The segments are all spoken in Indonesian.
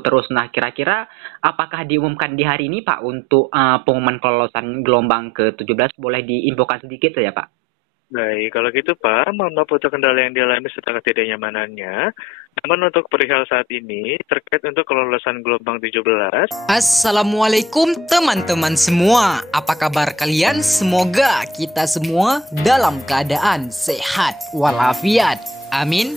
terus. Nah, kira-kira apakah diumumkan di hari ini, Pak, untuk pengumuman kelolosan gelombang ke-17? Boleh diinfokan sedikit saja, Pak? Baik, kalau gitu Pak, mohon maaf untuk kendala yang dialami serta ketidaknyamanannya. Namun untuk perihal saat ini, terkait untuk kelolosan gelombang 17. Assalamualaikum teman-teman semua. Apa kabar kalian? Semoga kita semua dalam keadaan sehat walafiat. Amin.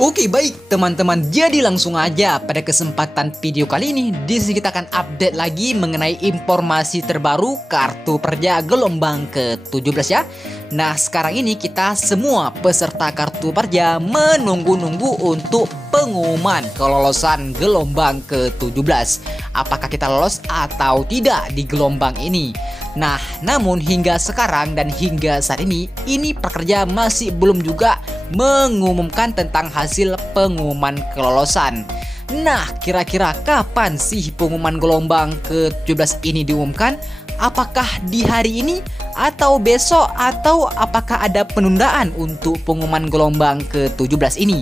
Oke baik teman-teman, jadi langsung aja pada kesempatan video kali ini di sini kita akan update lagi mengenai informasi terbaru kartu prakerja gelombang ke-17 ya. Nah sekarang ini kita semua peserta kartu prakerja menunggu-nunggu untuk pengumuman kelolosan gelombang ke-17. Apakah kita lolos atau tidak di gelombang ini? Nah, namun hingga sekarang dan hingga saat ini prakerja masih belum juga mengumumkan tentang hasil pengumuman kelolosan. Nah, kira-kira kapan sih pengumuman gelombang ke-17 ini diumumkan? Apakah di hari ini atau besok atau apakah ada penundaan untuk pengumuman gelombang ke-17 ini?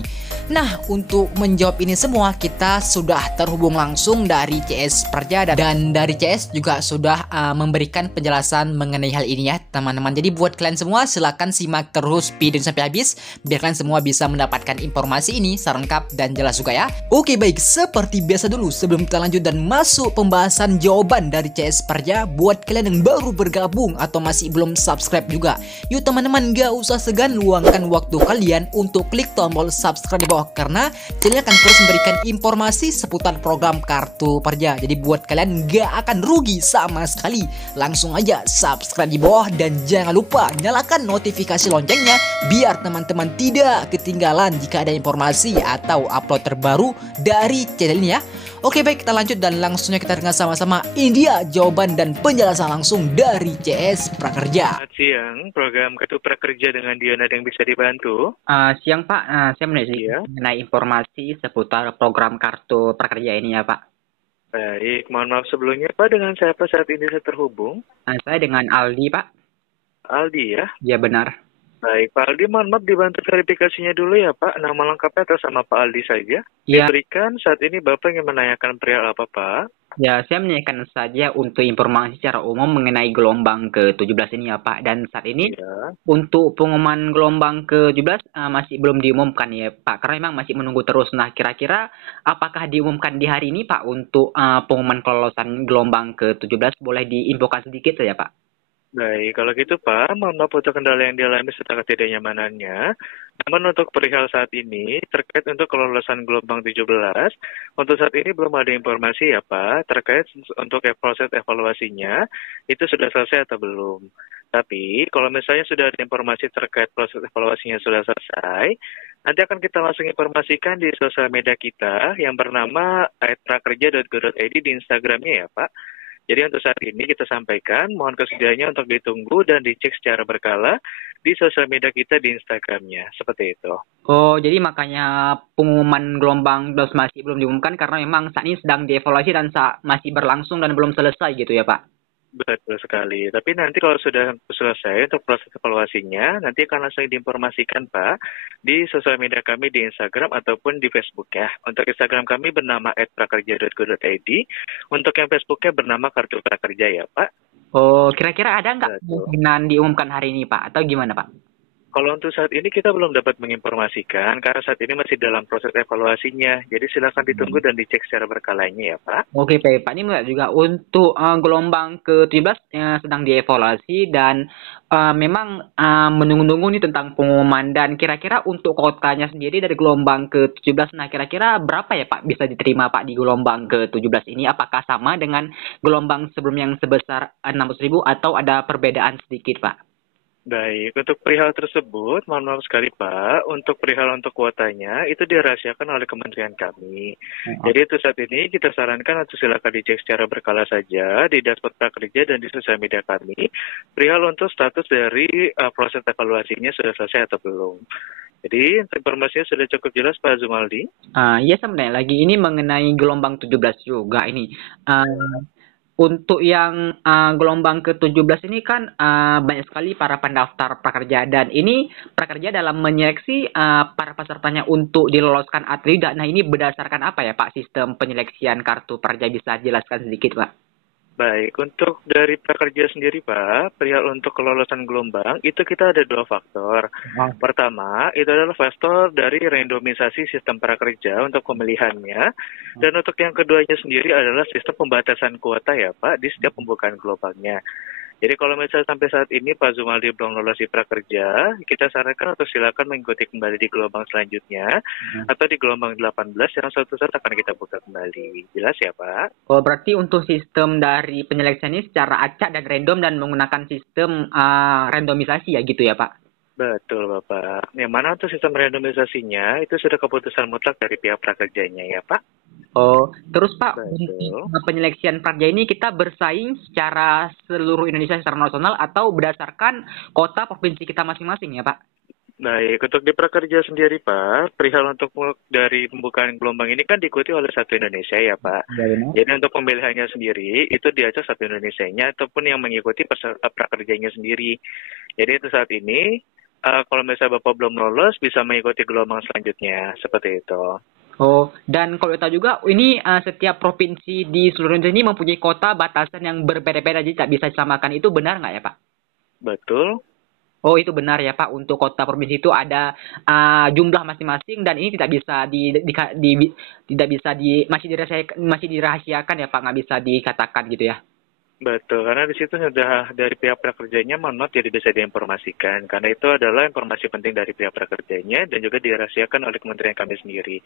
Nah, untuk menjawab ini semua kita sudah terhubung langsung dari CS Prakerja dan dari CS juga sudah memberikan penjelasan mengenai hal ini ya teman-teman. Jadi buat kalian semua silahkan simak terus video sampai habis biar kalian semua bisa mendapatkan informasi ini secara lengkap dan jelas juga ya. Oke baik, seperti biasa dulu sebelum kita lanjut dan masuk pembahasan jawaban dari CS Prakerja, buat kalian yang baru bergabung atau masih belum subscribe juga, yuk teman-teman gak usah segan luangkan waktu kalian untuk klik tombol subscribe di bawah karena channel akan terus memberikan informasi seputar program kartu prakerja. Jadi buat kalian gak akan rugi sama sekali. Langsung aja subscribe di bawah dan jangan lupa nyalakan notifikasi loncengnya biar teman-teman tidak ketinggalan jika ada informasi atau upload terbaru dari channel ini ya. Oke baik, kita lanjut dan langsungnya kita dengar sama-sama India jawaban dan penjelasan langsung dari CS Prakerja. Selamat siang, program kartu prakerja dengan Diana yang bisa dibantu. Siang, Pak. Saya mengenai informasi seputar program kartu prakerja ini ya, Pak. Baik, mohon maaf sebelumnya Pak, dengan siapa saat ini saya terhubung? Saya dengan Aldi, Pak. Aldi ya? Ya, benar. Baik, Pak Aldi, mohon maaf dibantu verifikasinya dulu ya Pak. Nama lengkapnya atas nama Pak Aldi saja. Ya. Diberikan saat ini Bapak ingin menanyakan perihal apa Pak? Ya, saya menanyakan saja untuk informasi secara umum mengenai gelombang ke-17 ini ya, Pak. Dan saat ini untuk pengumuman gelombang ke-17 masih belum diumumkan ya, Pak. Karena memang masih menunggu terus. Nah, kira-kira apakah diumumkan di hari ini, Pak, untuk pengumuman kelolosan gelombang ke-17? Boleh diinfokan sedikit saja, Pak? Baik, kalau gitu Pak, mohon maaf untuk kendala yang dialami serta ketidaknyamanannya. Namun untuk perihal saat ini, terkait untuk kelolosan gelombang 17, untuk saat ini belum ada informasi ya Pak, terkait untuk proses evaluasinya, itu sudah selesai atau belum. Tapi, kalau misalnya sudah ada informasi terkait proses evaluasinya sudah selesai, nanti akan kita langsung informasikan di sosial media kita yang bernama @prakerja.go.id di Instagramnya ya Pak. Jadi untuk saat ini kita sampaikan, mohon kesediaannya untuk ditunggu dan dicek secara berkala di sosial media kita di Instagramnya. Seperti itu. Oh, jadi makanya pengumuman gelombang masih belum diumumkan karena memang saat ini sedang dievaluasi dan masih berlangsung dan belum selesai gitu ya, Pak? Betul sekali. Tapi nanti kalau sudah selesai untuk proses evaluasinya, nanti akan langsung diinformasikan Pak di sosial media kami di Instagram ataupun di Facebook ya. Untuk Instagram kami bernama @prakerja.go.id. Untuk yang Facebooknya bernama Kartu Prakerja ya Pak. Oh, kira-kira ada nggak kemungkinan diumumkan hari ini Pak? Atau gimana Pak? Kalau untuk saat ini kita belum dapat menginformasikan karena saat ini masih dalam proses evaluasinya. Jadi silakan ditunggu dan dicek secara berkalanya ya Pak. Oke Pak, ini juga untuk gelombang ke-17 yang sedang dievaluasi dan memang menunggu-nunggu nih tentang pengumuman dan kira-kira untuk kotanya sendiri dari gelombang ke-17, nah kira-kira berapa ya Pak bisa diterima Pak di gelombang ke-17 ini? Apakah sama dengan gelombang sebelum yang sebesar 600.000 atau ada perbedaan sedikit Pak? Baik, untuk perihal tersebut, mohon maaf sekali Pak, untuk perihal untuk kuotanya itu dirahasiakan oleh kementerian kami. Jadi itu saat ini kita sarankan untuk silakan dicek secara berkala saja di dashboard prakerja dan di sosial media kami. Perihal untuk status dari proses evaluasinya sudah selesai atau belum. Jadi informasinya sudah cukup jelas Pak Zumaldi? Iya sebenarnya lagi ini mengenai gelombang 17 juga ini. untuk yang gelombang ke-17 ini kan banyak sekali para pendaftar prakerja dan ini prakerja dalam menyeleksi para pesertanya untuk diloloskan atau tidak. Nah, ini berdasarkan apa ya Pak sistem penyeleksian kartu prakerja, bisa jelaskan sedikit Pak? Baik, untuk dari prakerja sendiri Pak, perihal untuk kelolosan gelombang, itu kita ada dua faktor. Pertama, itu adalah faktor dari randomisasi sistem prakerja untuk pemilihannya. Dan untuk yang keduanya sendiri adalah sistem pembatasan kuota ya Pak, di setiap pembukaan gelombangnya. Jadi kalau misalnya sampai saat ini Pak Zumaldi belum lolos di prakerja, kita sarankan untuk silakan mengikuti kembali di gelombang selanjutnya, atau di gelombang 18 yang suatu saat akan kita buka kembali. Jelas ya Pak? Oh, berarti untuk sistem dari penyeleksian ini secara acak dan random dan menggunakan sistem randomisasi ya gitu ya Pak? Betul Bapak. Yang mana untuk sistem randomisasinya itu sudah keputusan mutlak dari pihak prakerjanya ya Pak? Oh, terus Pak, Betul. untuk penyeleksian prakerja ini kita bersaing secara seluruh Indonesia secara nasional atau berdasarkan kota provinsi kita masing-masing ya Pak? Baik, untuk di prakerja sendiri Pak, perihal untuk dari pembukaan gelombang ini kan diikuti oleh satu Indonesia ya Pak. Jadi untuk pemilihannya sendiri itu diacak satu Indonesianya ataupun yang mengikuti peserta prakerjanya sendiri. Jadi itu saat ini kalau misalnya Bapak belum lolos bisa mengikuti gelombang selanjutnya seperti itu. Oh, dan kalau kita juga ini setiap provinsi di seluruh Indonesia ini mempunyai kota batasan yang berbeda-beda, jadi tak bisa disamakan. Itu benar nggak ya Pak? Betul. Oh, itu benar ya Pak. Untuk kota provinsi itu ada jumlah masing-masing dan ini tidak bisa tidak bisa masih dirahasiakan ya Pak, nggak bisa dikatakan gitu ya. Betul, karena di situ sudah dari pihak prakerjanya not jadi bisa diinformasikan. Karena itu adalah informasi penting dari pihak prakerjanya dan juga dirahasiakan oleh kementerian kami sendiri.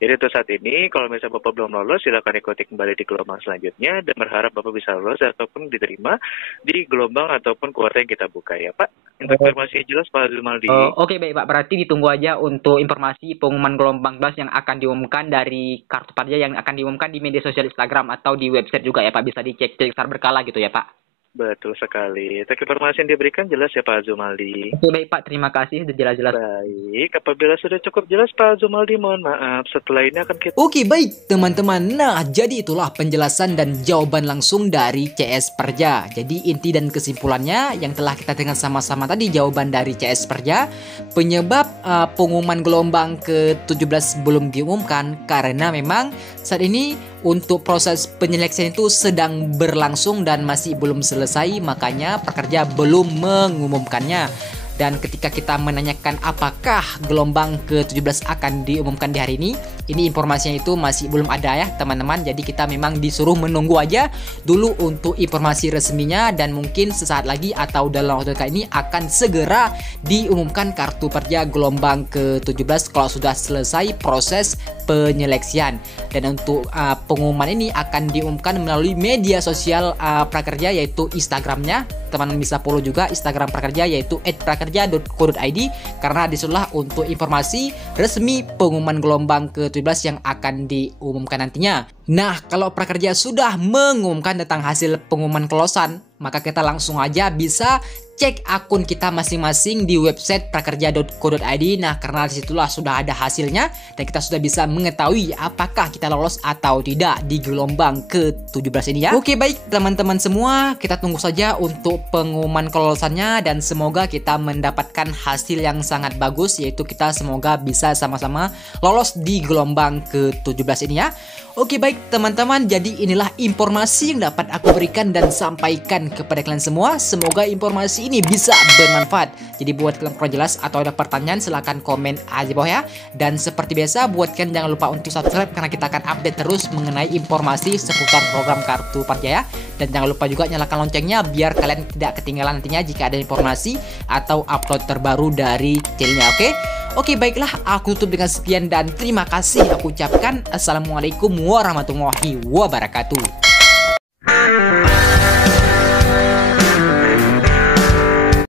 Jadi untuk saat ini, kalau misalnya Bapak belum lolos, silakan ikuti kembali di gelombang selanjutnya dan berharap Bapak bisa lolos ataupun diterima di gelombang ataupun kuota yang kita buka ya Pak. Untuk informasi jelas Pak Zumaldi. Oke, baik Pak, berarti ditunggu aja untuk informasi pengumuman gelombang 12 yang akan diumumkan dari kartu prakerja yang akan diumumkan di media sosial Instagram atau di website juga ya Pak, bisa dicek-cek secara berkala gitu ya Pak. Betul sekali. Untuk informasi yang diberikan jelas ya Pak Zumaldi. Oke, baik Pak, terima kasih sudah jelas-jelas. Baik, apabila sudah cukup jelas Pak Zumaldi, mohon maaf. Setelah ini akan kita... Oke, baik teman-teman. Nah, jadi itulah penjelasan dan jawaban langsung dari CS Perja. Jadi inti dan kesimpulannya yang telah kita dengar sama-sama tadi, jawaban dari CS Perja, penyebab pengumuman gelombang ke-17 belum diumumkan karena memang saat ini untuk proses penyeleksian itu sedang berlangsung dan masih belum selesai, makanya prakerja belum mengumumkannya. Dan ketika kita menanyakan apakah gelombang ke-17 akan diumumkan di hari ini informasinya itu masih belum ada ya teman-teman. Jadi kita memang disuruh menunggu aja dulu untuk informasi resminya, dan mungkin sesaat lagi atau dalam waktu dekat ini akan segera diumumkan kartu prakerja gelombang ke-17 kalau sudah selesai proses penyeleksian. Dan untuk pengumuman ini akan diumumkan melalui media sosial prakerja, yaitu Instagramnya. Teman-teman bisa follow juga Instagram prakerja, yaitu @prakerja.co.id, karena disitulah untuk informasi resmi pengumuman gelombang ke-17 yang akan diumumkan nantinya. Nah, kalau prakerja sudah mengumumkan tentang hasil pengumuman kelolosan, maka kita langsung aja bisa cek akun kita masing-masing di website prakerja.co.id. Nah, karena disitulah sudah ada hasilnya dan kita sudah bisa mengetahui apakah kita lolos atau tidak di gelombang ke-17 ini ya. Oke, baik teman-teman semua, kita tunggu saja untuk pengumuman kelolosannya dan semoga kita mendapatkan hasil yang sangat bagus, yaitu kita semoga bisa sama-sama lolos di gelombang ke-17 ini ya. Oke, baik teman-teman, jadi inilah informasi yang dapat aku berikan dan sampaikan kepada kalian semua. Semoga informasi ini bisa bermanfaat. Jadi buat kalian kurang jelas atau ada pertanyaan, silahkan komen aja di bawah ya. Dan seperti biasa, buat kalian jangan lupa untuk subscribe karena kita akan update terus mengenai informasi seputar program kartu prakerja ya. Dan jangan lupa juga nyalakan loncengnya biar kalian tidak ketinggalan nantinya jika ada informasi atau upload terbaru dari channelnya. Oke, baiklah, aku tutup dengan sekian dan terima kasih aku ucapkan. Assalamualaikum warahmatullahi wabarakatuh.